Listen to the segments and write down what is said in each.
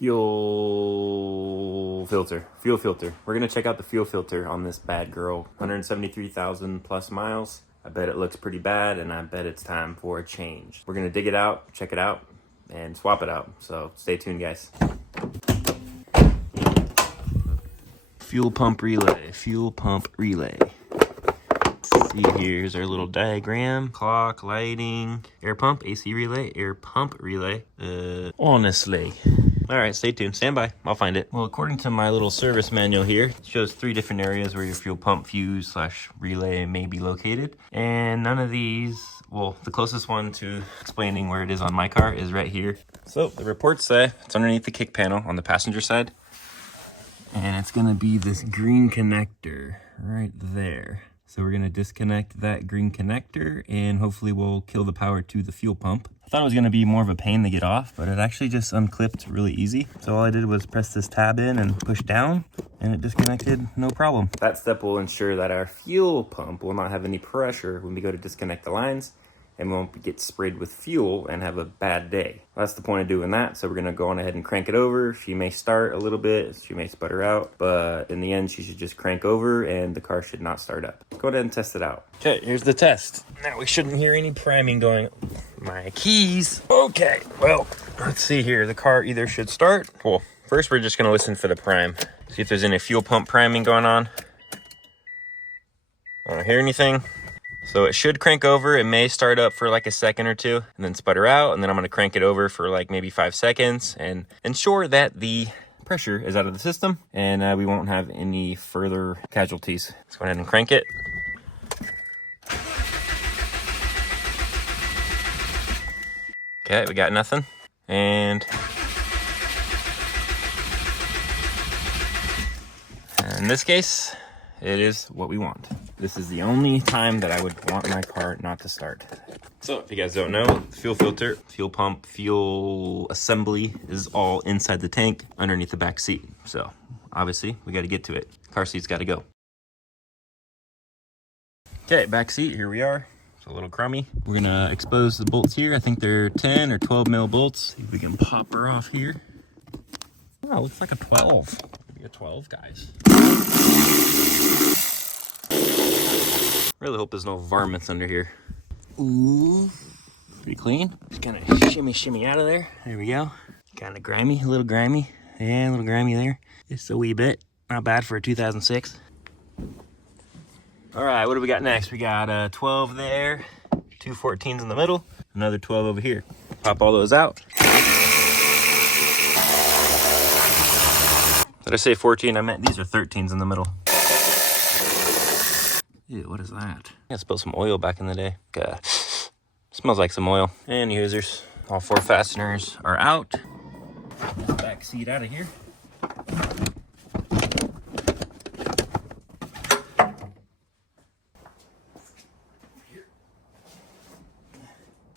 Fuel filter. We're gonna check out the fuel filter on this bad girl. 173,000 plus miles. I bet it looks pretty bad, and I bet it's time for a change. We're gonna dig it out, check it out, and swap it out. So stay tuned, guys. Fuel pump relay. See, here's our little diagram. Clock, lighting, air pump, AC relay, air pump relay. Honestly. All right, stay tuned. Stand by. I'll find it. Well, according to my little service manual here, it shows 3 different areas where your fuel pump fuse / relay may be located. And none of these, well, the closest one to explaining where it is on my car is right here. So the reports say it's underneath the kick panel on the passenger side. And it's gonna be this green connector right there. So we're gonna disconnect that green connector and hopefully we'll kill the power to the fuel pump. I thought it was gonna be more of a pain to get off, but it actually just unclipped really easy. So all I did was press this tab in and push down and it disconnected, no problem. That step will ensure that our fuel pump will not have any pressure when we go to disconnect the lines and we won't get sprayed with fuel and have a bad day. That's the point of doing that. So we're gonna go on ahead and crank it over. She may start a little bit, she may sputter out, but in the end, she should just crank over and the car should not start up. Let's go ahead and test it out. Okay, here's the test. Now we shouldn't hear any priming going. My keys. Okay, well, let's see here. The car either should start. Well, first we're just gonna listen for the prime. See if there's any fuel pump priming going on. I don't hear anything. So it should crank over. It may start up for like a second or two and then sputter out. And then I'm going to crank it over for like maybe 5 seconds and ensure that the pressure is out of the system and we won't have any further casualties. Let's go ahead and crank it. Okay, we got nothing. And in this case, it is what we want. This is the only time that I would want my car not to start. So if you guys don't know, the fuel filter, fuel pump, fuel assembly is all inside the tank underneath the back seat. So obviously we got to get to it. Car seat's got to go. Okay, back seat, here we are. It's a little crummy. We're gonna expose the bolts here. I think they're 10 or 12 mil bolts. See if we can pop her off here. Oh, it looks like a 12. Maybe a 12, guys. Really hope there's no varmints under here. Ooh, pretty clean. Just kind of shimmy out of there. There we go. Kind of grimy, a little grimy. Yeah, a little grimy there. Just a wee bit. Not bad for a 2006. All right, what do we got next? We got 12 there, 2 14s in the middle, another 12 over here. Pop all those out. Did I say 14? I meant these are 13s in the middle. Ew, what is that? I spilled some oil back in the day. Smells like some oil. And users, all 4 fasteners are out. Back seat out of here.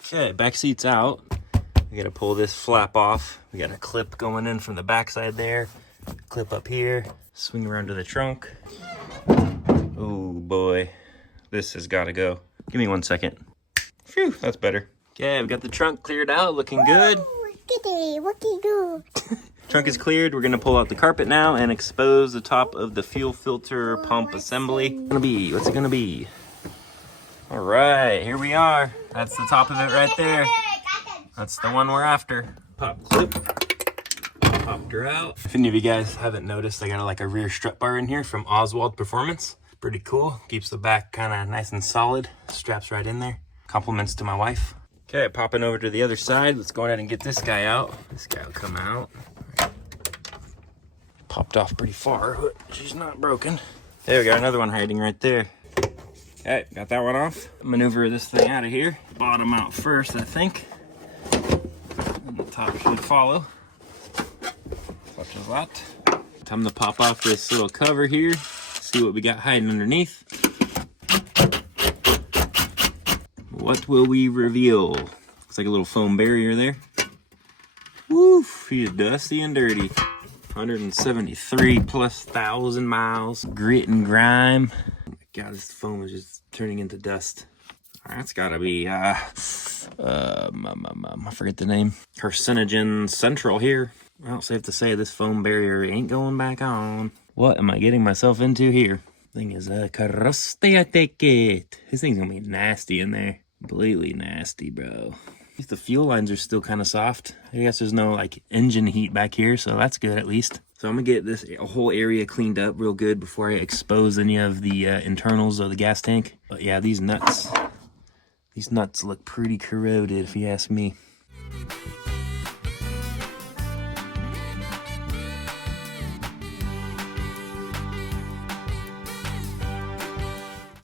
Okay, back seat's out. We gotta pull this flap off. We got a clip going in from the back side there. Clip up here. Swing around to the trunk. Oh boy, this has got to go. Give me 1 second. Phew, that's better. Okay, we got the trunk cleared out, looking good. Trunk is cleared. We're gonna pull out the carpet now and expose the top of the fuel filter pump assembly. What's it gonna be? All right, here we are. That's the top of it right there. That's the one we're after. Pop clip. Popped her out. If any of you guys haven't noticed, I got like a rear strut bar in here from Oswald Performance. Pretty cool. Keeps the back kind of nice and solid. Straps right in there. Compliments to my wife. Okay, popping over to the other side. Let's go ahead and get this guy out. This guy will come out. Popped off pretty far, but she's not broken. There, we got another one hiding right there. Okay, got that one off. Maneuver this thing out of here. Bottom out first, I think. And the top should follow. Such as that. Time to pop off this little cover here. See what we got hiding underneath. What will we reveal? Looks like a little foam barrier there. Woo, he's dusty and dirty. 173,000+ miles. Grit and grime. Oh my God, this foam is just turning into dust. That's gotta be, I forget the name. Carcinogen Central here. Well, safe to say this foam barrier ain't going back on. What am I getting myself into here? Thing is crusty, I take it. This thing's gonna be nasty in there. Completely nasty, bro. At least the fuel lines are still kind of soft. I guess there's no like engine heat back here, so that's good at least. So I'm gonna get this whole area cleaned up real good before I expose any of the internals of the gas tank. But yeah, these nuts look pretty corroded if you ask me.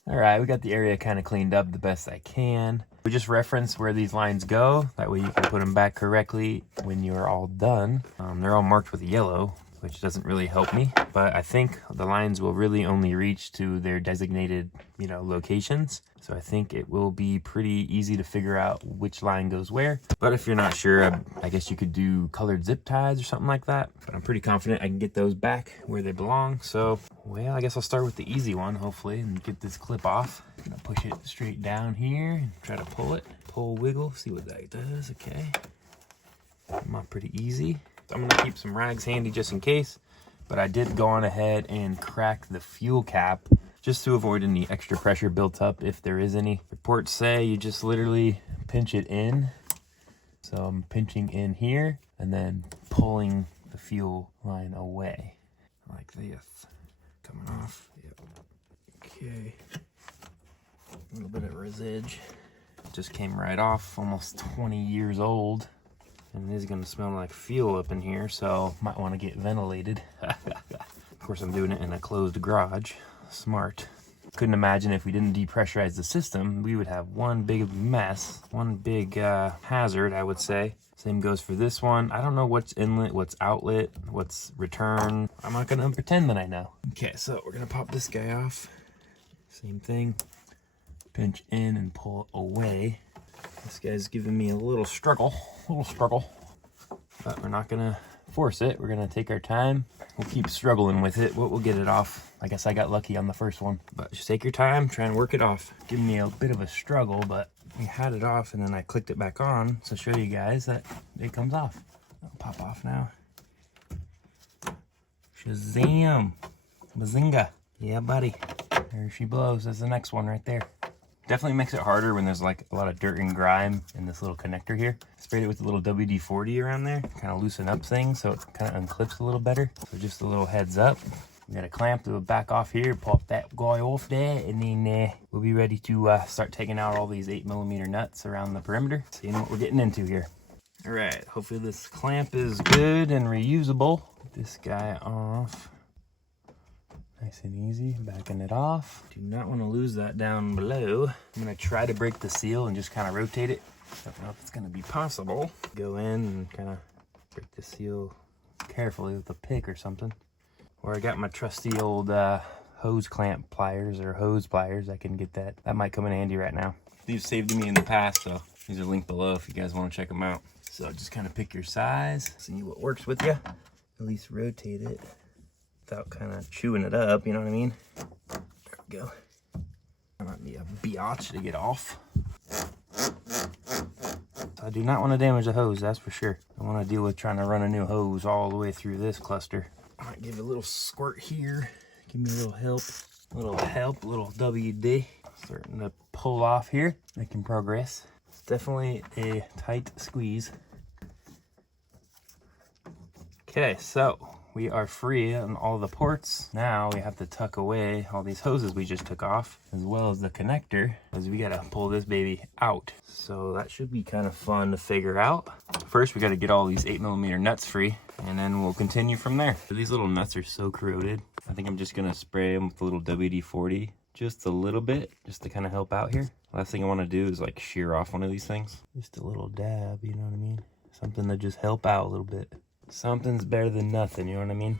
All right, we got the area kind of cleaned up the best I can. We just reference where these lines go. That way you can put them back correctly when you're all done. They're all marked with yellow, which doesn't really help me. But I think the lines will really only reach to their designated, locations. So I think it will be pretty easy to figure out which line goes where. But if you're not sure, I guess you could do colored zip ties or something like that. But I'm pretty confident I can get those back where they belong. So, well, I guess I'll start with the easy one, hopefully, and get this clip off. I'm gonna push it straight down here and try to pull it. Pull, wiggle, see what that does, okay. Come on, pretty easy. I'm gonna keep some rags handy just in case. But I did go on ahead and crack the fuel cap just to avoid any extra pressure built up if there is any. Reports say you just literally pinch it in. So I'm pinching in here and then pulling the fuel line away like this. Coming off. Yep. Okay. A little bit of residue. Just came right off, almost 20 years old. And it is going to smell like fuel up in here, so might want to get ventilated. Of course, I'm doing it in a closed garage. Smart. Couldn't imagine if we didn't depressurize the system, we would have one big mess, one big hazard, I would say. Same goes for this one. I don't know what's inlet, what's outlet, what's return. I'm not going to pretend that I know. Okay, so we're going to pop this guy off. Same thing. Pinch in and pull away. This guy's giving me a little struggle, but we're not gonna force it. We're gonna take our time. We'll keep struggling with it, but we'll get it off. I guess I got lucky on the first one, but just take your time, try and work it off. Giving me a bit of a struggle, but we had it off and then I clicked it back on to show you guys that it comes off. It'll pop off now. Shazam! Bazinga! Yeah, buddy. There she blows. That's the next one right there. Definitely makes it harder when there's like a lot of dirt and grime in this little connector here. Sprayed it with a little WD-40 around there, kind of loosen up things so it kind of unclips a little better. So just a little heads up. We got a clamp to back off here, pop that guy off there, and then we'll be ready to start taking out all these 8mm nuts around the perimeter. So you know what we're getting into here. All right, hopefully this clamp is good and reusable. Get this guy off. Nice and easy, backing it off. Do not want to lose that down below. I'm gonna try to break the seal and just kind of rotate it. Don't know if it's gonna be possible. Go in and kind of break the seal carefully with a pick or something. Or I got my trusty old hose clamp pliers or hose pliers. I can get that. That might come in handy right now. These saved me in the past, so these are linked below if you guys want to check them out. So just kind of pick your size, see what works with you. At least rotate it without kind of chewing it up, you know what I mean? There we go. That might be a biatch to get off. I do not want to damage the hose, that's for sure. I want to deal with trying to run a new hose all the way through this cluster. I might give it a little squirt here. Give me a little help. A little WD. Starting to pull off here, making progress. It's definitely a tight squeeze. Okay, so we are free on all the ports. Now we have to tuck away all these hoses we just took off, as well as the connector, because we gotta pull this baby out. So that should be kind of fun to figure out. First, we gotta get all these 8mm nuts free, and then we'll continue from there. These little nuts are so corroded. I think I'm just gonna spray them with a little WD-40, just a little bit, just to kind of help out here. Last thing I wanna do is like shear off one of these things. Just a little dab, you know what I mean? Something to just help out a little bit. Something's better than nothing, you know what I mean?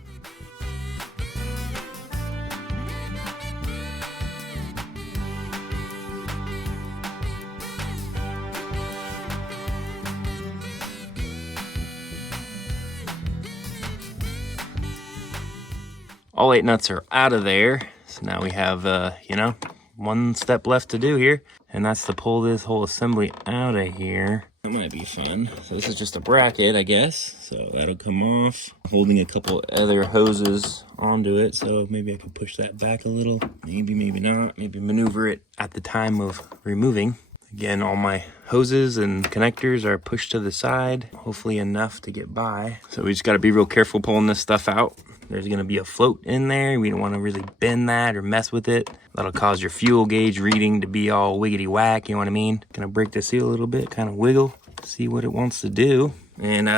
All 8 nuts are out of there. So now we have, you know, one step left to do here. And that's to pull this whole assembly out of here. That might be fun. So this is just a bracket, I guess. So that'll come off. Holding a couple other hoses onto it. So maybe I can push that back a little. Maybe, maybe not. Maybe maneuver it at the time of removing. Again, all my hoses and connectors are pushed to the side. Hopefully enough to get by. So we just got to be real careful pulling this stuff out. There's going to be a float in there. We don't want to really bend that or mess with it. That'll cause your fuel gauge reading to be all wiggity whack, you know what I mean? Gonna break the seal a little bit, kind of wiggle, see what it wants to do. And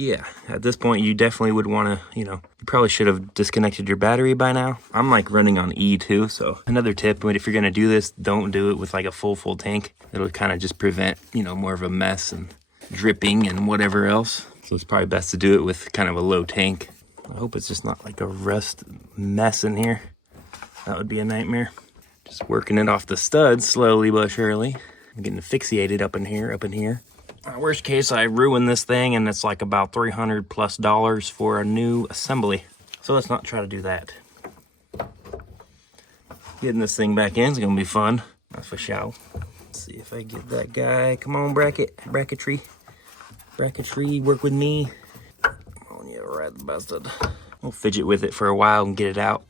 yeah, at this point you definitely would want to, you probably should have disconnected your battery by now. I'm like running on E2, so another tip, but if you're gonna do this, don't do it with like a full tank. It'll kind of just prevent, more of a mess and dripping and whatever else. So it's probably best to do it with kind of a low tank. I hope it's just not like a rust mess in here. That would be a nightmare. Just working it off the studs slowly but surely. I'm getting asphyxiated up in here. Worst case, I ruin this thing and it's like about $300+ for a new assembly. So let's not try to do that. Getting this thing back in is gonna be fun. That's for sure. Let's see if I get that guy. Come on, bracketry, work with me. Oh yeah, right, busted. We'll fidget with it for a while and get it out.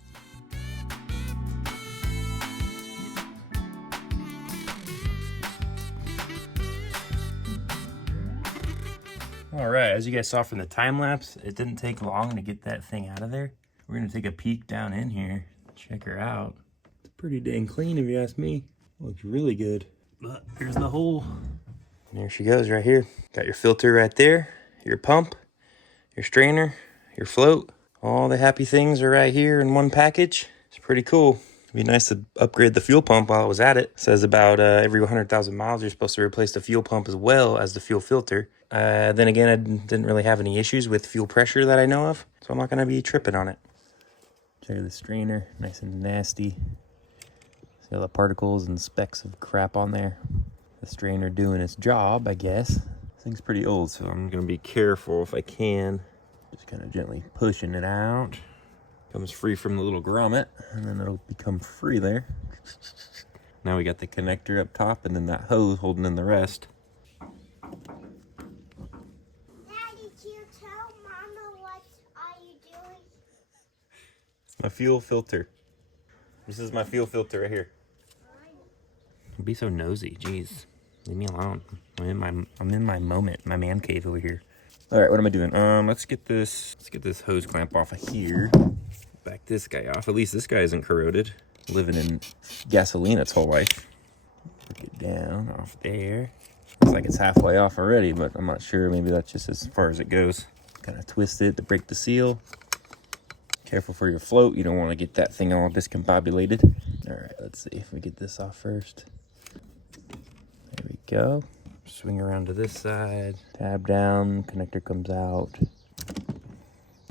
All right, as you guys saw from the time lapse, it didn't take long to get that thing out of there. We're gonna take a peek down in here, check her out. It's pretty dang clean if you ask me. Looks really good. But here's the hole. And there she goes right here. Got your filter right there, your pump, your strainer, your float. All the happy things are right here in one package. It's pretty cool. It'd be nice to upgrade the fuel pump while I was at it. It says about every 100,000 miles, you're supposed to replace the fuel pump as well as the fuel filter. Then again, I didn't really have any issues with fuel pressure that I know of, so I'm not gonna be tripping on it. Check the strainer, nice and nasty. See all the particles and specks of crap on there. The strainer doing its job, I guess. This thing's pretty old, so I'm gonna be careful if I can. Just kind of gently pushing it out. Comes free from the little grommet, and then it'll become free there. Now we got the connector up top, and then that hose holding in the rest. Daddy, did you tell Mama what are you doing? It's my fuel filter. This is my fuel filter right here. Don't be so nosy, jeez. Leave me alone. I'm in my moment, my man cave over here. All right, what am I doing? Let's get this hose clamp off of here. Back this guy off. At least this guy isn't corroded. Living in gasoline its whole life. Work it down off there. Looks like it's halfway off already, but I'm not sure. Maybe that's just as far as it goes. Kind of twist it to break the seal. Careful for your float. You don't want to get that thing all discombobulated. All right, let's see if we get this off first. There we go. Swing around to this side. Tab down, connector comes out.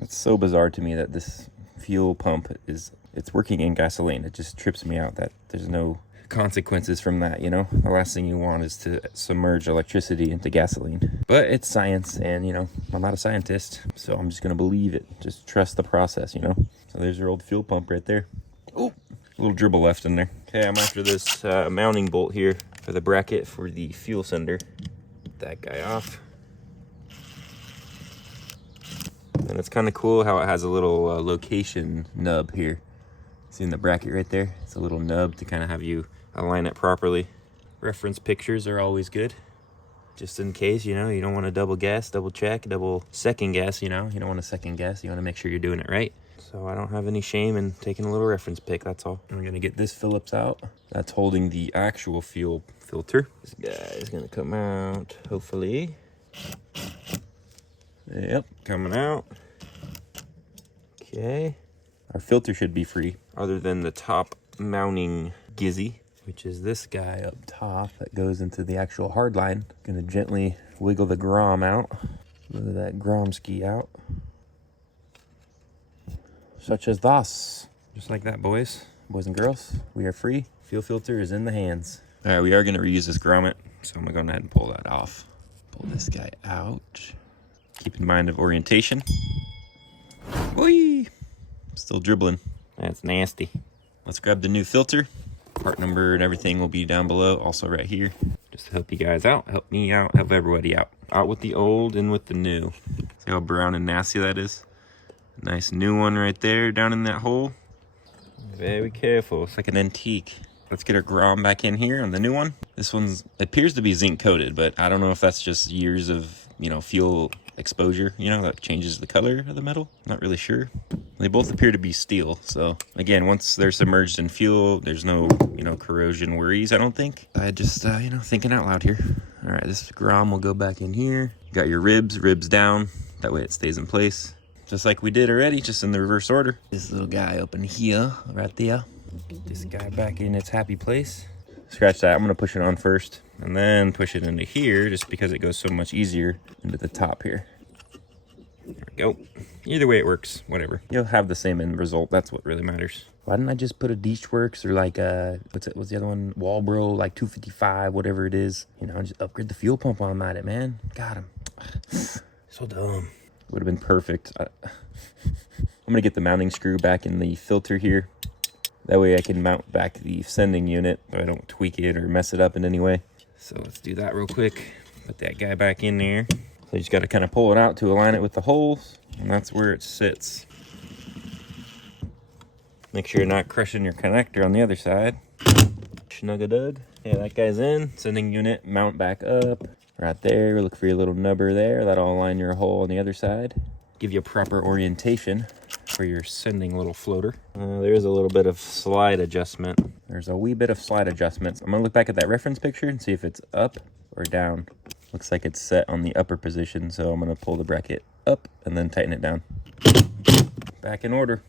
It's so bizarre to me that this fuel pump it's working in gasoline. It just trips me out that there's no consequences from that, The last thing you want is to submerge electricity into gasoline. But it's science, and I'm not a scientist, so I'm just gonna believe it. Just trust the process, So there's your old fuel pump right there. Oh, a little dribble left in there. Okay, I'm after this mounting bolt here for the bracket for the fuel sender. Get that guy off. And it's kind of cool how it has a little location nub here. See in the bracket right there? It's a little nub to kind of have you align it properly. Reference pictures are always good. Just in case, you don't want to double guess, double check, double second guess, You don't want to second guess. You want to make sure you're doing it right. So I don't have any shame in taking a little reference pic, that's all. I'm going to get this Phillips out. That's holding the actual fuel filter. This guy is going to come out, hopefully. Yep, coming out. Okay. Our filter should be free, other than the top mounting gizzy, which is this guy up top that goes into the actual hard line. Gonna gently wiggle the grom out. Wiggle that gromski out. Such as thus. Just like that, boys and girls. We are free. Fuel filter is in the hands. All right, we are gonna reuse this grommet, so I'm gonna go ahead and pull that off. Pull this guy out. Keep in mind of orientation. Whee! Still dribbling. That's nasty. Let's grab the new filter. Part number and everything will be down below, also right here. just to help you guys out, help me out, help everybody out. Out with the old and with the new. See how brown and nasty that is? Nice new one right there down in that hole. Very careful, it's like an antique. Let's get our grom back in here on the new one. This one's appears to be zinc coated, but I don't know if that's just years of, you know, fuel exposure, you know, that changes the color of the metal. Not really sure. They both appear to be steel. So again, once they're submerged in fuel, there's no, you know, corrosion worries, I don't think. I just, you know, thinking out loud here. All right, this grom will go back in here. Got your ribs down. That way it stays in place. Just like we did already, just in the reverse order. This little guy up in here, right there. This guy back in its happy place. Scratch that, I'm gonna push it on first and then push it into here just because it goes so much easier into the top here. There we go. Either way it works, whatever. You'll have the same end result, that's what really matters. Why didn't I just put a Works or like what's the other one? Walbro, like 255, whatever it is. You know, just upgrade the fuel pump while I'm at it, man. Got him. So dumb. Would have been perfect. I'm gonna get the mounting screw back in the filter here. That way I can mount back the sending unit so I don't tweak it or mess it up in any way. So let's do that real quick. Put that guy back in there. So you just got to kind of pull it out to align it with the holes, and that's where it sits. Make sure you're not crushing your connector on the other side. Snug-a-dug. Yeah, that guy's in. Sending unit, mount back up. Right there, look for your little nubber there. That'll align your hole on the other side. Give you a proper orientation for your sending little floater. There is a little bit of slide adjustment. There's a wee bit of slide adjustments. I'm gonna look back at that reference picture and see if it's up or down. Looks like it's set on the upper position, so I'm gonna pull the bracket up and then tighten it down. Back in order.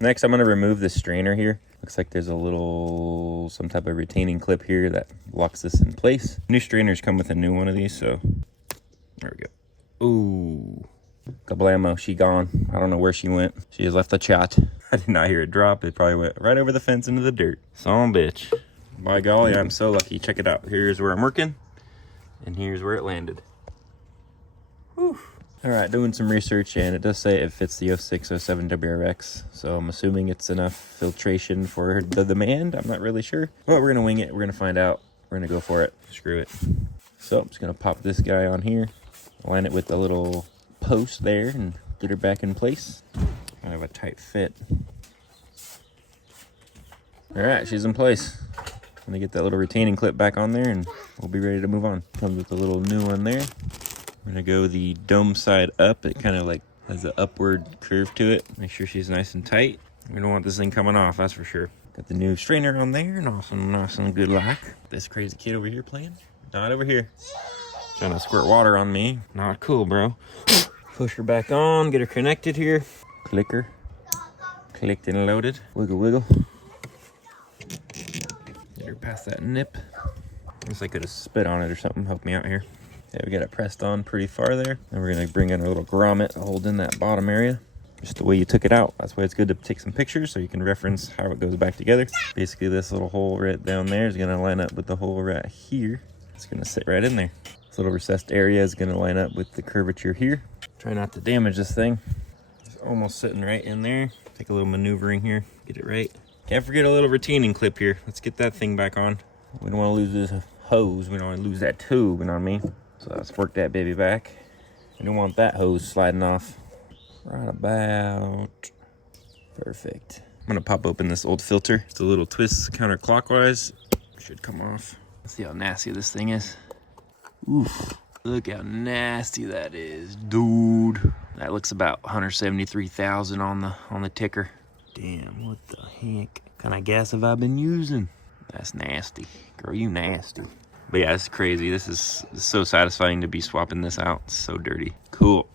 Next, I'm gonna remove this strainer here. Looks like there's a little, some type of retaining clip here that locks this in place. New strainers come with a new one of these, so there we go. Ooh. Kablamo, she gone. I don't know where she went. She has left the chat. I did not hear it drop. It probably went right over the fence into the dirt. Son of a bitch. By golly, I'm so lucky. Check it out. Here's where I'm working, and here's where it landed. Whew. All right, doing some research, and it does say it fits the 0607 WRX, so I'm assuming it's enough filtration for the demand. I'm not really sure, but we're gonna wing it. We're gonna find out. We're gonna go for it. Screw it. So I'm just gonna pop this guy on here, align it with the little post there, and get her back in place. I have a tight fit. All right, she's in place. I'm gonna get that little retaining clip back on there, and we'll be ready to move on. Comes with a little new one there. I'm gonna go the dome side up. It kind of like has an upward curve to it. Make sure she's nice and tight. We don't want this thing coming off, that's for sure. Got the new strainer on there, and awesome, nice and good luck. This crazy kid over here playing. Not over here. Trying to squirt water on me. Not cool, bro. Push her back on, get her connected here. Click her. Clicked and loaded. Wiggle, wiggle. Get her past that nip. Guess I could have spit on it or something. Help me out here. Yeah, we got it pressed on pretty far there. And we're gonna bring in our little grommet to hold in that bottom area. Just the way you took it out. That's why it's good to take some pictures so you can reference how it goes back together. Basically, this little hole right down there is gonna line up with the hole right here. It's gonna sit right in there. This little recessed area is gonna line up with the curvature here. Try not to damage this thing. It's almost sitting right in there. Take a little maneuvering here, get it right. Can't forget a little retaining clip here. Let's get that thing back on. We don't wanna lose this hose. We don't wanna lose that tube, you know what I mean? So let's work that baby back. We don't want that hose sliding off. Right about. Perfect. I'm gonna pop open this old filter. Just a little twist counterclockwise. Should come off. Let's see how nasty this thing is. Oof. Look how nasty that is, dude. That looks about 173,000 on the ticker. Damn, what the heck kind of gas have I been using? That's nasty. Girl, you nasty. But yeah, it's crazy. This is so satisfying to be swapping this out. It's so dirty. Cool.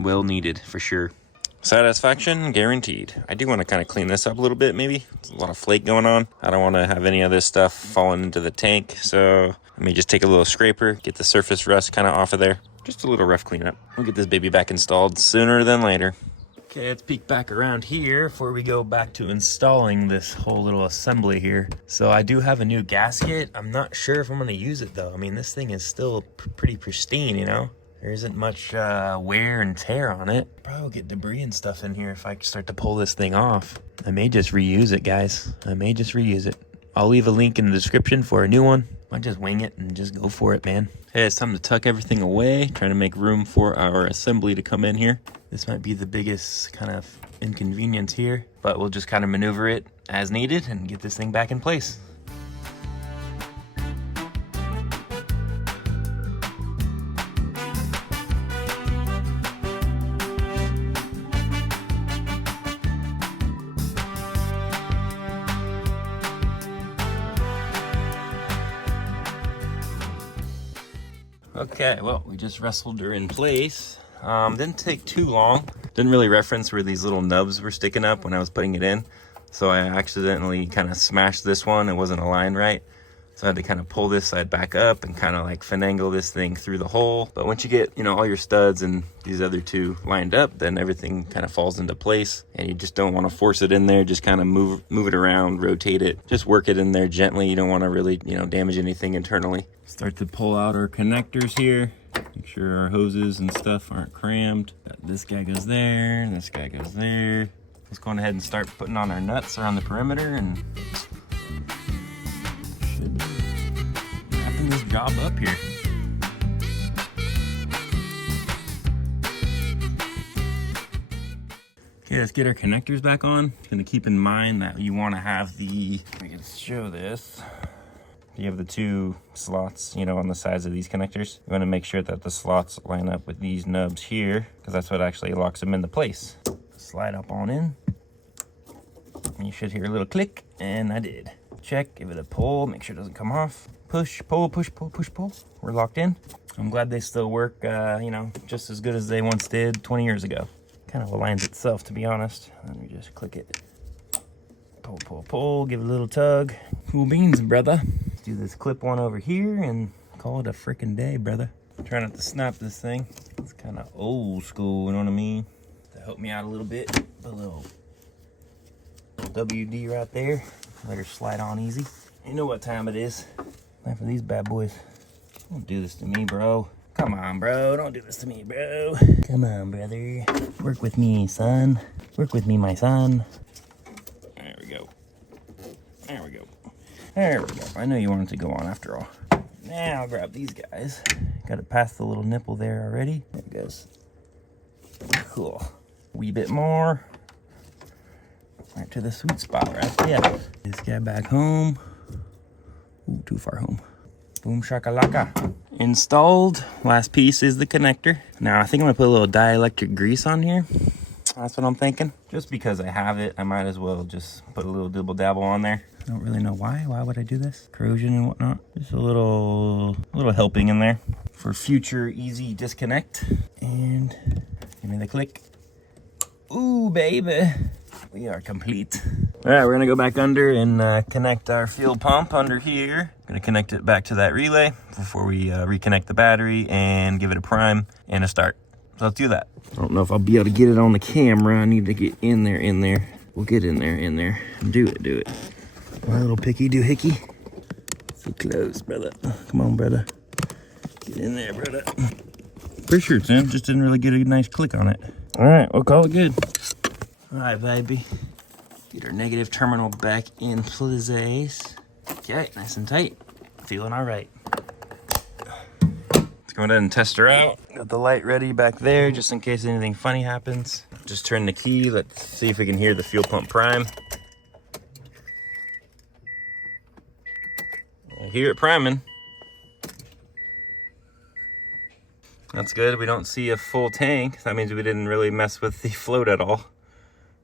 Well needed, for sure. Satisfaction guaranteed. I do want to kind of clean this up a little bit, maybe. There's a lot of flake going on. I don't want to have any of this stuff falling into the tank. So let me just take a little scraper, get the surface rust kind of off of there. Just a little rough cleanup. We'll get this baby back installed sooner than later. Okay, let's peek back around here before we go back to installing this whole little assembly here. So I do have a new gasket. I'm not sure if I'm going to use it though. I mean, this thing is still pretty pristine, you know? There isn't much wear and tear on it. Probably will get debris and stuff in here if I start to pull this thing off. I may just reuse it, guys. I may just reuse it. I'll leave a link in the description for a new one. I just wing it and just go for it, man. Hey, it's time to tuck everything away, trying to make room for our assembly to come in here. This might be the biggest kind of inconvenience here, but we'll just kind of maneuver it as needed and get this thing back in place. Okay, well, we just wrestled her in place. Didn't take too long. Didn't really reference where these little nubs were sticking up when I was putting it in. So I accidentally kind of smashed this one. It wasn't aligned right. So I had to kind of pull this side back up and kind of like finagle this thing through the hole. But once you get, you know, all your studs and these other two lined up, then everything kind of falls into place. And you just don't want to force it in there. Just kind of move it around, rotate it. Just work it in there gently. You don't want to really, you know, damage anything internally. Start to pull out our connectors here. Make sure our hoses and stuff aren't crammed. This guy goes there, and this guy goes there. Let's go ahead and start putting on our nuts around the perimeter and should be wrapping this job up here. Okay, let's get our connectors back on. Gonna keep in mind that you want to have the, I can show this. You have the two slots, you know, on the sides of these connectors. You want to make sure that the slots line up with these nubs here, because that's what actually locks them into place. Slide up on in. And you should hear a little click, and I did. Check, give it a pull, make sure it doesn't come off. Push, pull, push, pull, push, pull. We're locked in. I'm glad they still work, you know, just as good as they once did 20 years ago. Kind of aligns itself, to be honest. Let me just click it. Pull, pull, pull, give it a little tug. Cool beans, brother. Let's do this clip one over here and call it a freaking day, brother. Try not to snap this thing. It's kind of old school, you know what I mean? To help me out a little bit. Put a little WD right there. Let her slide on easy. You know what time it is. Time for these bad boys. Don't do this to me, bro. Come on, bro. Don't do this to me, bro. Come on, brother. Work with me, son. Work with me, my son. There we go. There we go. There we go. I know you wanted to go on after all. Now I'll grab these guys. Got it past the little nipple there already. There it goes. Cool. Wee bit more. Right to the sweet spot right there. This guy back home. Ooh, too far home. Boom shakalaka. Installed. Last piece is the connector. Now I think I'm gonna put a little dielectric grease on here. That's what I'm thinking. Just because I have it, I might as well just put a little dibble dabble on there. I don't really know why. Why would I do this? Corrosion and whatnot. Just a little helping in there for future easy disconnect. And give me the click. Ooh, baby. We are complete. All right, we're gonna go back under and connect our fuel pump under here. Gonna connect it back to that relay before we reconnect the battery and give it a prime and a start. So let's do that. I don't know if I'll be able to get it on the camera. I need to get in there. We'll get in there. Do it. My little picky doohickey. So close, brother. Come on, brother. Get in there, brother. Pretty sure, Sam. Just didn't really get a nice click on it. All right, we'll call it good. All right, baby. Get our negative terminal back in place. Okay, nice and tight. Feeling all right. Let's go ahead and test her out. Got the light ready back there just in case anything funny happens. Just turn the key. Let's see if we can hear the fuel pump prime. I hear it priming. That's good. We don't see a full tank. That means we didn't really mess with the float at all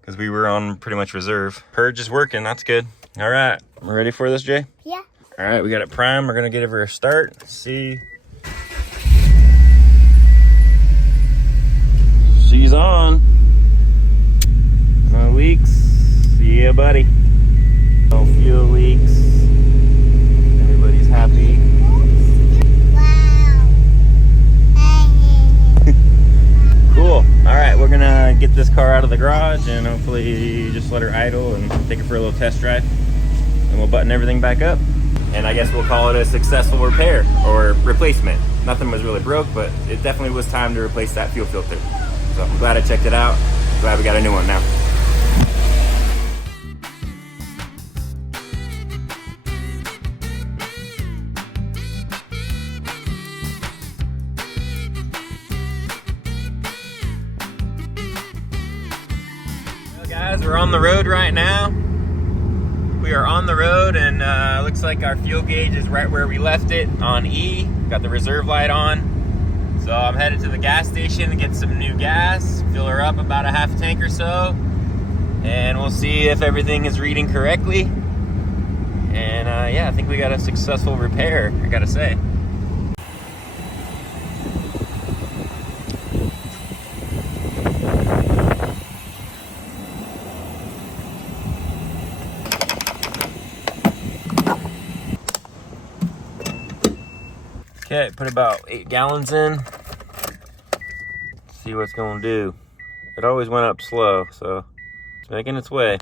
because we were on pretty much reserve. Purge is working. That's good. All right. We're ready for this, Jay? Yeah. All right. We got it primed. We're going to give her a start. Let's see. She's on. No leaks. Yeah, buddy. No fuel leaks. Everybody's happy. Cool. All right, we're gonna get this car out of the garage and hopefully just let her idle and take her for a little test drive. And we'll button everything back up. And I guess we'll call it a successful repair or replacement. Nothing was really broke, but it definitely was time to replace that fuel filter. So I'm glad I checked it out. Glad we got a new one now. guys, we're on the road right now. We are on the road, and looks like our fuel gauge is right where we left it on E. Got the reserve light on. So I'm headed to the gas station to get some new gas, fill her up about a half tank or so, and we'll see if everything is reading correctly. And yeah, I think we got a successful repair, I gotta say. Okay, put about 8 gallons in. See what's gonna do. It always went up slow, so it's making its way.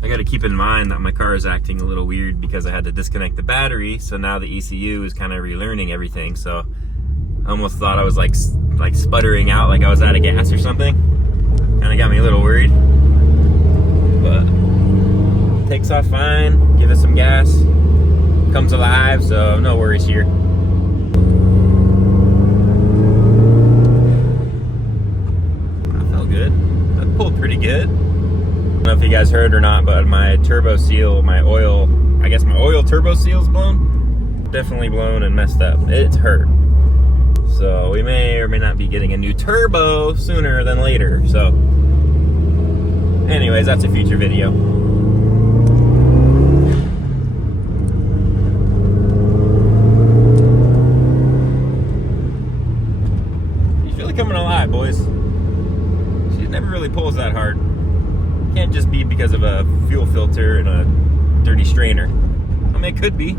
I gotta keep in mind that my car is acting a little weird because I had to disconnect the battery, so now the ECU is kind of relearning everything, so I almost thought I was like sputtering out like I was out of gas or something. Kind of got me a little worried. But takes off fine, give it some gas, comes alive, so no worries here. Pulled pretty good. I don't know if you guys heard or not, but my turbo seal, my oil turbo seal's blown. Definitely blown and messed up. It's hurt. So we may or may not be getting a new turbo sooner than later. So anyways, that's a future video. You feel it coming alive, boys. Never really pulls that hard. Can't just be because of a fuel filter and a dirty strainer. I mean, it could be.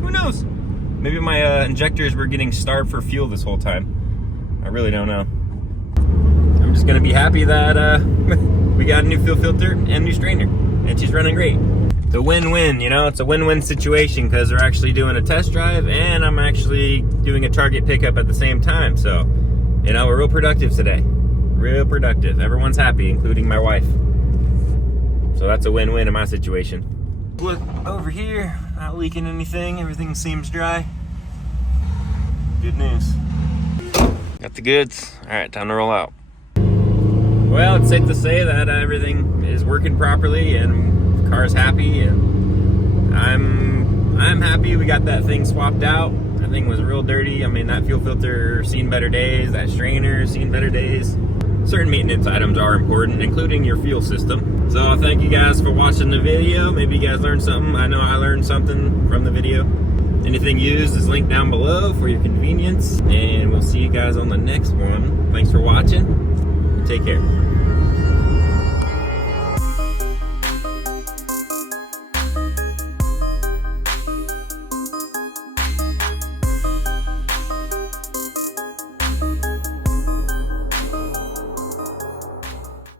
Who knows? Maybe my injectors were getting starved for fuel this whole time. I really don't know. I'm just gonna be happy that we got a new fuel filter and new strainer, and she's running great. It's a win-win, you know? It's a win-win situation because we're actually doing a test drive and I'm actually doing a target pickup at the same time. So, you know, we're real productive today. Real productive. Everyone's happy, including my wife. So that's a win-win in my situation. Look over here, not leaking anything. Everything seems dry. Good news. Got the goods. All right, time to roll out. Well, it's safe to say that everything is working properly and the car's happy, and I'm happy we got that thing swapped out. That thing was real dirty. I mean, that fuel filter seen better days. That strainer seen better days. Certain maintenance items are important, including your fuel system. So thank you guys for watching the video. Maybe you guys learned something. I know I learned something from the video. Anything used is linked down below for your convenience. And we'll see you guys on the next one. Thanks for watching. Take care.